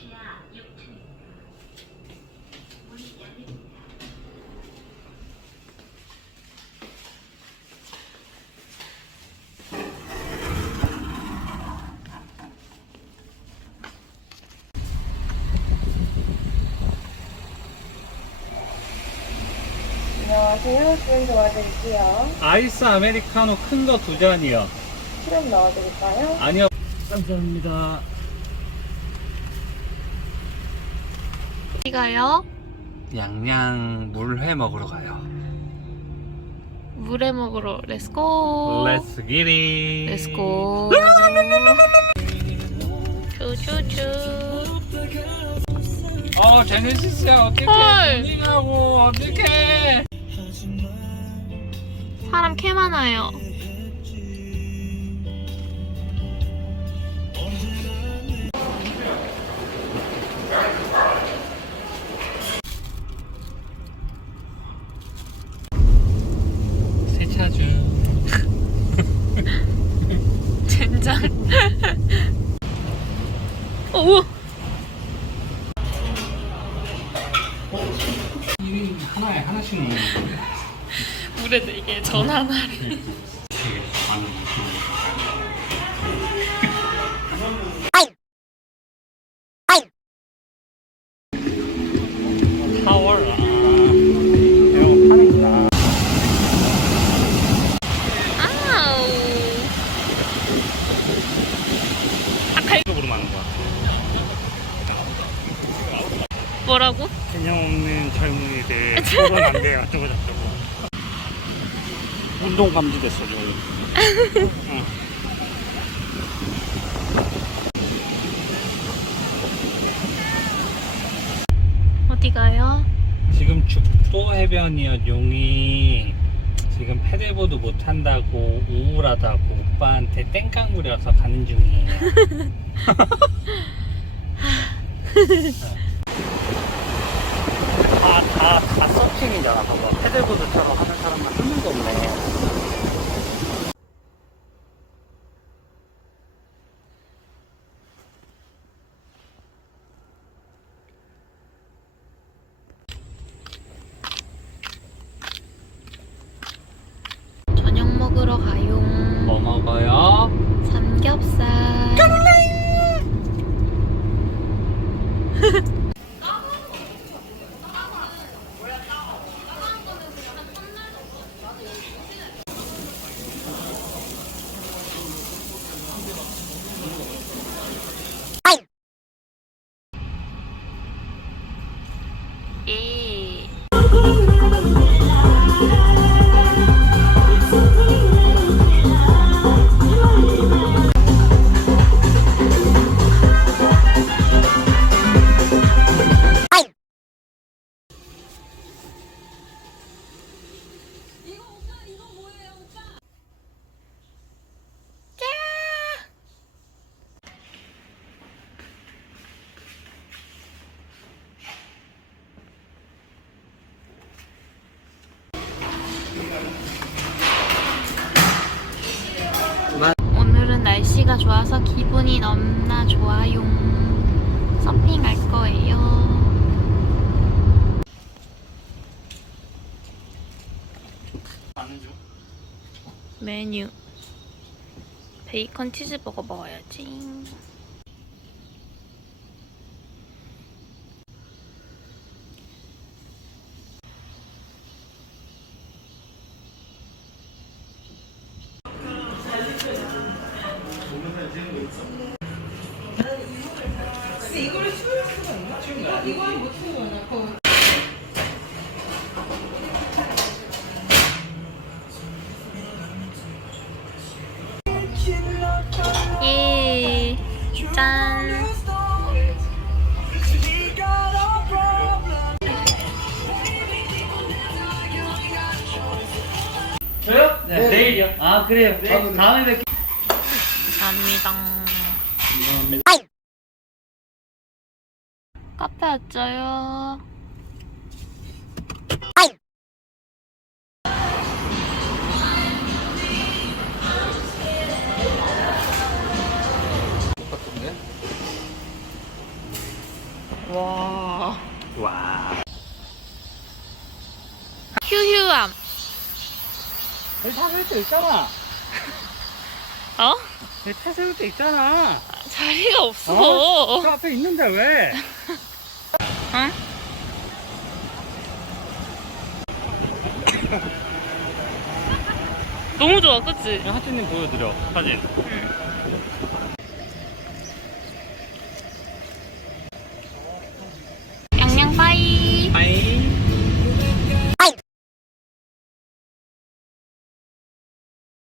지하 6층입니다. 문이 열립니다. 안녕하세요. 주문 도와드릴게요. 아이스 아메리카노 큰 거 두 잔이요. 시럽 넣어드릴까요? 아니요. 감사합니다. 어디 가요? 양양 물회 먹으러 가요. 물에 먹으러 렛츠고 get it. 렛츠고 쭈쭈쭈 어, 제네시스야 어떻게 헐. 닝하고 어떻게? 사람 개 많아요 오이 하나에 하나씩 먹는 거예요. 물에 되게 전 하나를 뭐라고? 개념 없는 젊은이들 토론 안 돼요. 어쩌고 저쩌고. 운동 감지됐어, 저기. 응. 어디 가요? 지금 죽도 해변이요, 용이. 지금 패들보드 못 한다고 우울하다고 오빠한테 땡깡 부려서 가는 중이에요. 다, 다, 다 서핑이잖아, 봐봐. 패들보드처럼 하는 사람만 한 명도 없네. 저녁 먹으러 가요 뭐 먹어요? 삼겹살 예. 날씨가 좋아서 기분이 너무나 좋아요. 서핑할 거예요. 가는 중. 메뉴. 베이컨 치즈버거 먹어야지. 예. 짠. 저요? 네, 내일이요. 아, 그래요. 네. 다음에 뵙겠습니다. 감사합니다. 감사합니다. 카페 왔어요. 똑같은데? 와. 와. 휴휴함. 차 세울 때 있잖아. 어? 차 세울 때 있잖아. 자리가 없어. 저 앞에 있는데 왜? 응? 너무 좋아, 그치? 하진님 보여드려 사진. 응.